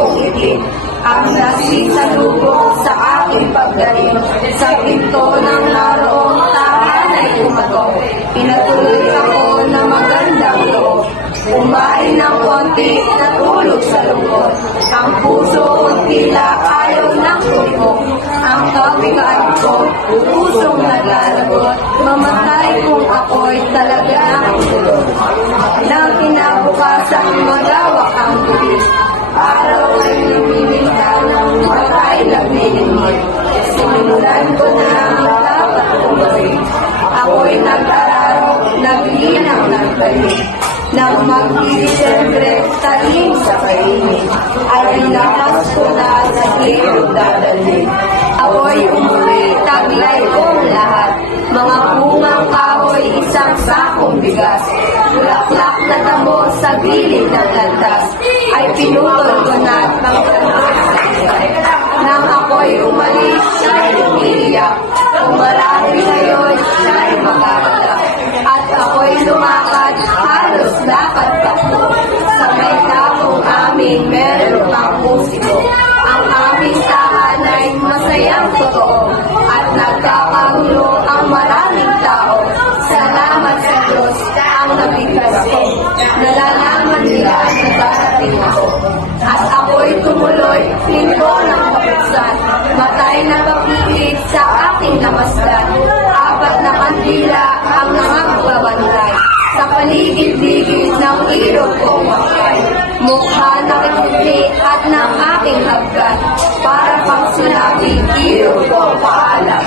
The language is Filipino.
bubong itim ang nasisalubong sa aking pagdating. Sa pinto ng naroong tahanay tumatok, pinatuloy ako na magandang loob. Kumain ng konti, natulog sa lungkot. Ang puso ko'y tila ayaw ng tumpok. Ang kapikaan ko, pusong naglalagot. Mamatay kung ako'y talaga ng tulog. Nang kinabukasan, magawak ang bilis. Araw ay lumilinda ng matay nagniningil. Sinulan ko na ang dapat kong gawin. Ako'y nag-araro, naglinang ng talim. Nang mag-Disyembre, talim sa kainin, ay lakas ko na sa hirap dadalhin. Ako'y umuwi, taglay kong lahat. Mga bungang kahoy, isang sakong bigas. Bulaklak na damo sa gilid ng landas, ay pinutol ko na at magtanong sa iba. Nang ako'y umalis, siya'y umiiyak. Kung marami ngayon, siya'y magagala. At ako'y lumakad, halos lakad takbo. Sa may tapong aming meron pang musiko. Ang aming saan ay masayang totoo. At nagkakagulo ang maraming tao. Salamat sa Diyos ang nabiglas ko. Nalalaman nila na darating ako. At ako'y tumuloy, linggo ng kapitsan. Matay na papigit sa aking namasdan. Apat na kandila ang nangagbabantay. Sa paligid-ligid ng ilog kong makay. Mukha na kinuti at ng aking hagdan. Para pang sinabi, ilog ko paalam.